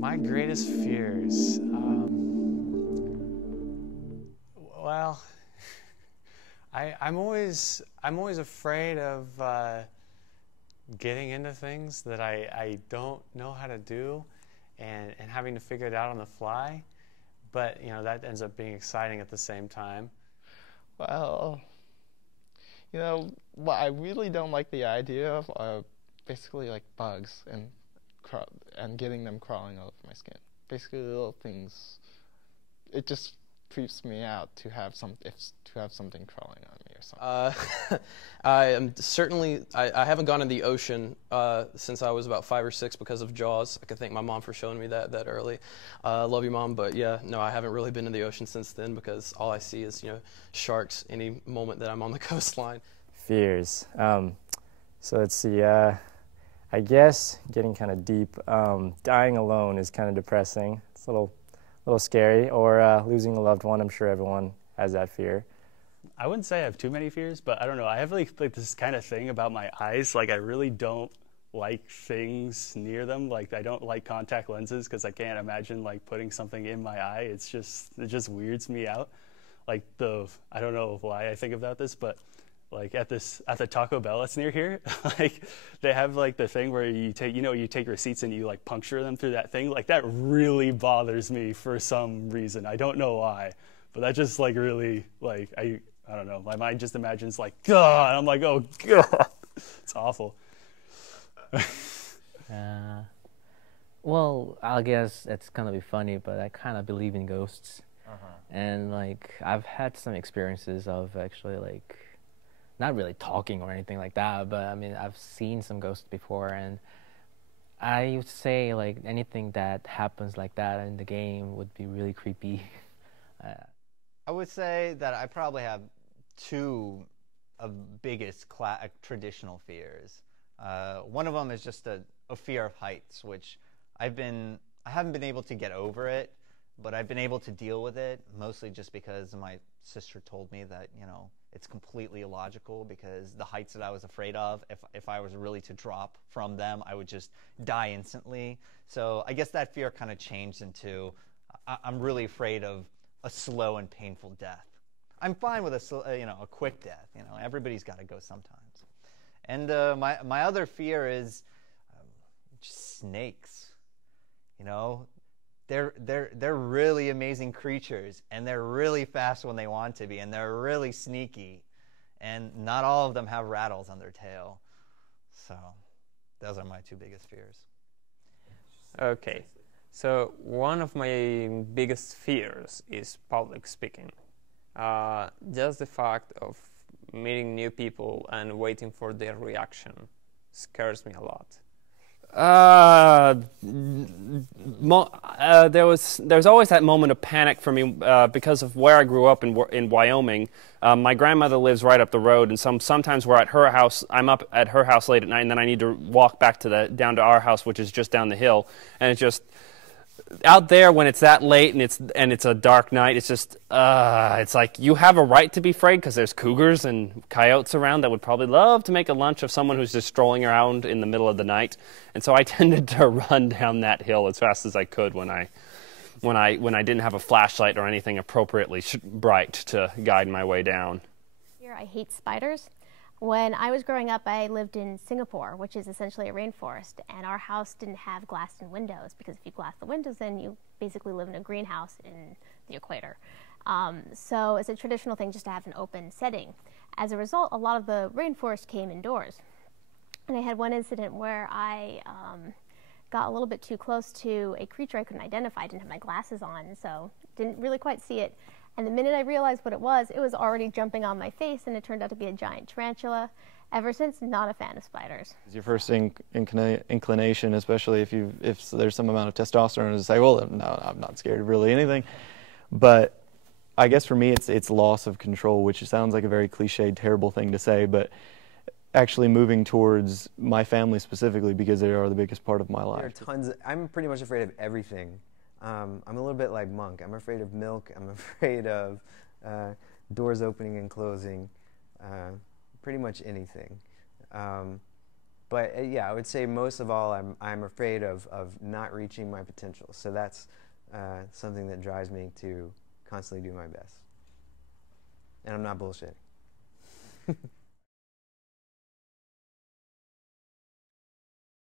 My greatest fears. Well, I'm always afraid of getting into things that I don't know how to do, and having to figure it out on the fly. But that ends up being exciting at the same time. Well, what I really don't like the idea of are basically like bugs and getting them crawling all over my skin. Basically, little things. It just creeps me out to have something crawling on me or something. I am certainly. I haven't gone in the ocean since I was about 5 or 6 because of Jaws. I can thank my mom for showing me that early. Love you, Mom, but yeah, no, I haven't really been in the ocean since then because all I see is sharks any moment that I'm on the coastline. Fears. So let's see. I guess getting kind of deep. Dying alone is kind of depressing. It's a little scary. Or losing a loved one. I'm sure everyone has that fear. I wouldn't say I have too many fears, but I don't know. I have like this kind of thing about my eyes. Like I really don't like things near them. Like I don't like contact lenses because I can't imagine like putting something in my eye. It just weirds me out. Like I don't know why I think about this, but like at the Taco Bell that's near here, like they have like the thing where you take receipts and you like puncture them through that thing. Like that really bothers me for some reason. I don't know why, but that just like really like I don't know. My mind just imagines like God. I'm like, oh God, it's awful. Well, I guess it's gonna be funny, but I kind of believe in ghosts, and like I've had some experiences of actually like not really talking or anything like that, but I mean I've seen some ghosts before, and I would say like anything that happens like that in the game would be really creepy. I would say that I probably have two of biggest traditional fears. One of them is just a fear of heights, which I haven't been able to get over it, but I've been able to deal with it, mostly just because my sister told me that, it's completely illogical because the heights that I was afraid of, if I was really to drop from them, I would just die instantly. So I guess that fear kind of changed into I'm really afraid of a slow and painful death. I'm fine with a quick death. Everybody's got to go sometimes. And my other fear is just snakes. They're really amazing creatures, and they're really fast when they want to be, and they're really sneaky, and not all of them have rattles on their tail. So those are my two biggest fears. Okay, so one of my biggest fears is public speaking. Just the fact of meeting new people and waiting for their reaction scares me a lot. There's always that moment of panic for me because of where I grew up in Wyoming. My grandmother lives right up the road, and sometimes we're at her house. I'm up at her house late at night, and then I need to walk back down to our house, which is just down the hill. And it's just out there when it's that late and it's a dark night. It's just it's like you have a right to be afraid because there's cougars and coyotes around that would probably love to make a lunch of someone who's just strolling around in the middle of the night. And so I tended to run down that hill as fast as I could when I didn't have a flashlight or anything appropriately bright to guide my way down. Here, I hate spiders. When I was growing up, I lived in Singapore, which is essentially a rainforest, and our house didn't have glassed in windows, because if you glass the windows, then you basically live in a greenhouse in the equator. So it's a traditional thing just to have an open setting. As a result, a lot of the rainforest came indoors. And I had one incident where I got a little bit too close to a creature I couldn't identify. I didn't have my glasses on, so didn't really quite see it. And the minute I realized what it was already jumping on my face, and it turned out to be a giant tarantula. Ever since, not a fan of spiders. Your first inclination, especially if there's some amount of testosterone, is to say, well, no, I'm not scared of really anything. But I guess for me, it's loss of control, which sounds like a very cliched, terrible thing to say, but actually moving towards my family specifically, because they are the biggest part of my life. There are tons. I'm pretty much afraid of everything. I'm a little bit like Monk. I'm afraid of milk. I'm afraid of doors opening and closing. Pretty much anything. But yeah, I would say most of all, I'm afraid of not reaching my potential. So that's something that drives me to constantly do my best. And I'm not bullshitting.